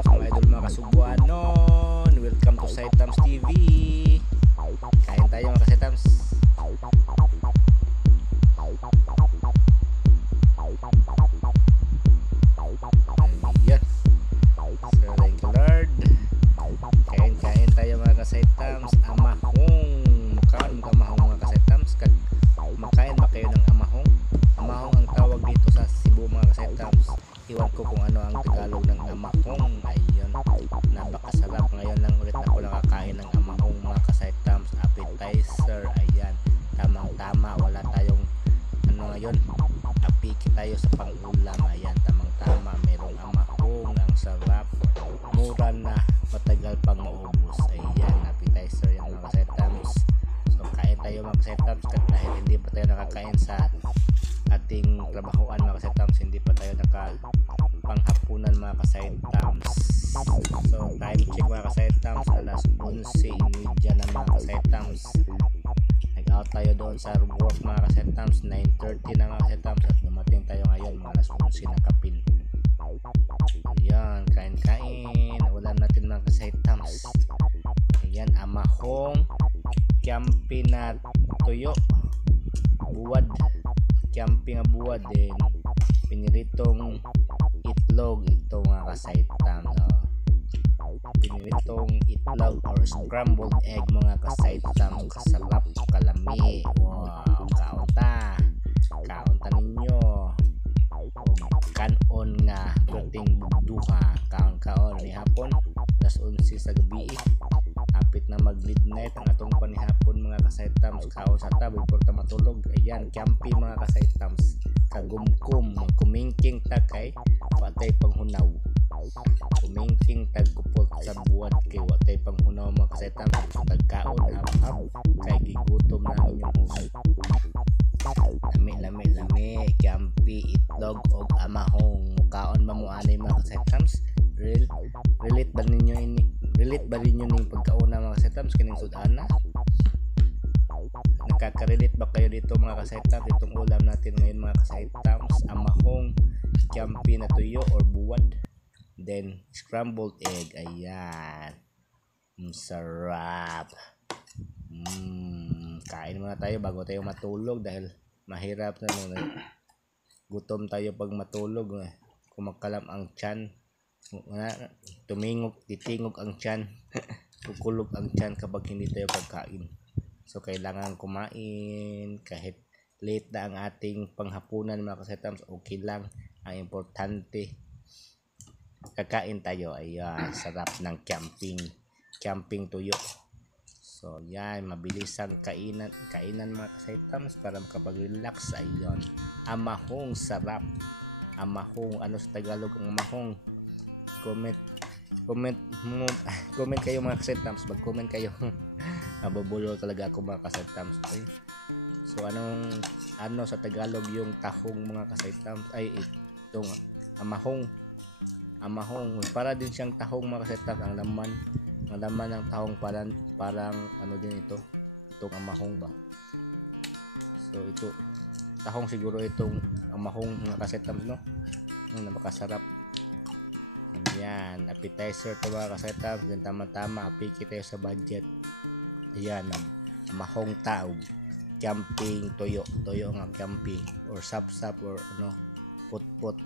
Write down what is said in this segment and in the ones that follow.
Saitams mga idol, mga kasubuanon. Welcome to Saitams TV. Kain tayo mga Saitams. Ayan. So thank you Lord. Kain tayo mga Saitams. Amahong. Mukhaan amahong mga Saitams. Makain ba kayo ng amahong? Amahong ang tawag dito sa Cebu mga Saitams. Iwan ko kung ano ang Tagalog ng amahong. Ayun, napakasarap. Ngayon lang ulit ako nakakain ng amahong mga Saitams. Appetizer, ayan, tamang tama, wala tayong ano ngayon, apiki tayo sa pang-ulam. Ayan, tamang tama, merong amahong. Ang sarap, mura na, matagal pang maubos. Ayan, appetizer yung mga Saitams. So kain tayo mga Saitams, dahil hindi pa tayo nakakain sa ating trabahoan mga Saitams, hindi pa tayo panghapunan mga Saitams. So time check mga Saitams, alas 11:30 na mga Saitams. Nag-out tayo doon sa work mga Saitams, 9:30 na mga Saitams, at dumating tayo ngayon mga alas 11 na kapin. Ayan, kain, ulam natin mga Saitams. Ayan, amahong, kiampi na tuyo, buwad, kiampi nga buwad, din piniritong itlog, ito mga Saitams. Piniritong itlog or scrambled egg mga Saitams. Kasarap, kalami. Wow, kaunta ninyo. Kanon nga gating duha, kaon ni hapon alas 11 sa gabi. Apit na mag midnight ang atong panihapon mga Saitams. Kaon sa tabi porta matulog. Ayan, kiampi mga Saitams. Kagumkum, kumingking takay, watay panghunaw. Kumingking tagkupot sa buwan kay watay panghunaw mga Saitams. Tagkaon hap-hap kay gigutom na ang inyong huso. Lami, kiampi, itlog o amahong. Mukaon ba mo anay mga Saitams? Relate ba ninyo ning pagkauna mga Saitams kining sudana? Nakaka-relate ba kayo dito mga Saitams? Itong ulam natin ngayon mga Saitams, amahong, kiampi na tuyo or buwad, then scrambled egg. Ayan, sarap. Kain muna tayo bago tayo matulog dahil mahirap na gutom tayo pag matulog. Kumakalam ang tiyan, titingog ang tiyan, kukulog ang tiyan kapag hindi tayo pagkain. So kailangan kumain kahit late na ang ating panghapunan mga Saitams, okay lang. Ang importante kakain tayo. Ayan, sarap ng camping tuyo. So yan, mabilisan kainan mga Saitams para makapag-relax. Ayun, amahong, sarap. Amahong, ano sa Tagalog ang amahong? Comment kayo mga Saitams, mag-comment kayo. Mabubulol talaga ako mga Saitams. So ano sa Tagalog yung tahong mga Saitams? Ay, itong amahong. Para din siyang tahong mga Saitams. Ang laman ng tahong parang ano din itong amahong ba? So ito tahong siguro itong amahong mga Saitams, no? Napakasarap. Ayan, appetizer to mga Saitams. Then tama-tama, apiki tayo sa budget. Ayan, amahong taog, camping toyo nga campi or sap-sap or ano, put-put.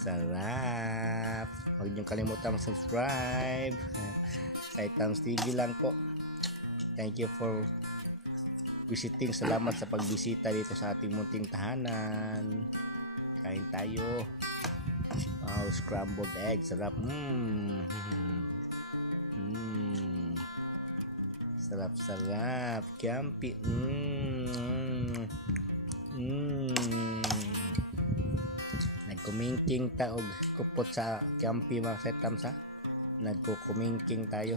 Sarap. Huwag niyong kalimutan subscribe. Saitams TV lang po. Thank you for visiting. Salamat sa pagbisita dito sa ating munting tahanan. Kain tayo. Wow, scrambled egg, sarap. Sarap, kiampi. Nagkumingking taog kupot sa kiampi mga Saitams, ha. Nagkukumingking tayo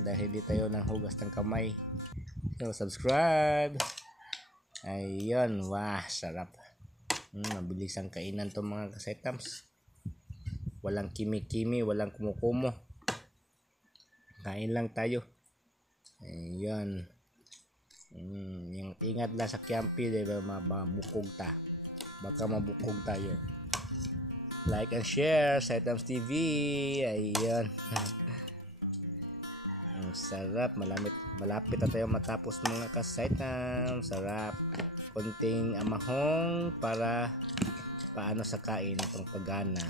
dahil di tayo nang hugas ng kamay. So subscribe. Ayun, wah, sarap. Mabilis ang kainan to mga Saitams. Walang kimi-kimi, walang kumukumo. Kain lang tayo. Ayun. Yung ingat lang sa kiampi, diba, mabukog ta. Baka mabukog tayo. Like and share sa Itams TV. Ayun. Ang sarap. Malapit na tayo matapos mga ka-Saitams. Sarap. Konting amahong para paano sa kain itong pagana.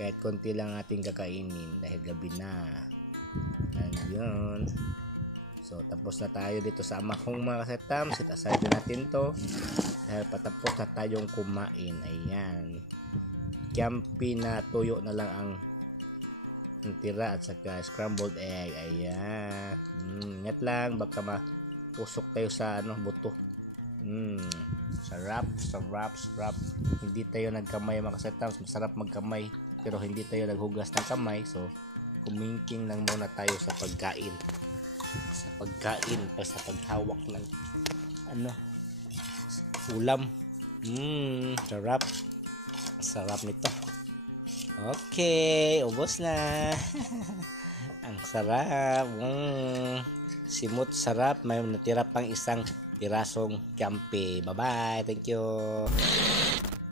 Kahit konti lang ating kakainin dahil gabi na. Ayun. So tapos na tayo dito sa amahong mga ka-Saitams. Set aside natin to dahil patapos na tayong kumain. Ayan. Kiampi na tuyo na lang ang tira at saka scrambled egg. Ayan. Ingat lang baka matusok tayo sa buto. Sarap. Hindi tayo nagkamay mga ka-Saitams. Masarap magkamay pero hindi tayo naghugas ng kamay. So kumingking lang muna tayo sa pagkain. Sa paghawak ng ulam. Sarap nito. Okay, ubos na. Ang sarap. Simot sarap. May natira pang isang pirasong kiampi. Bye-bye. Thank you.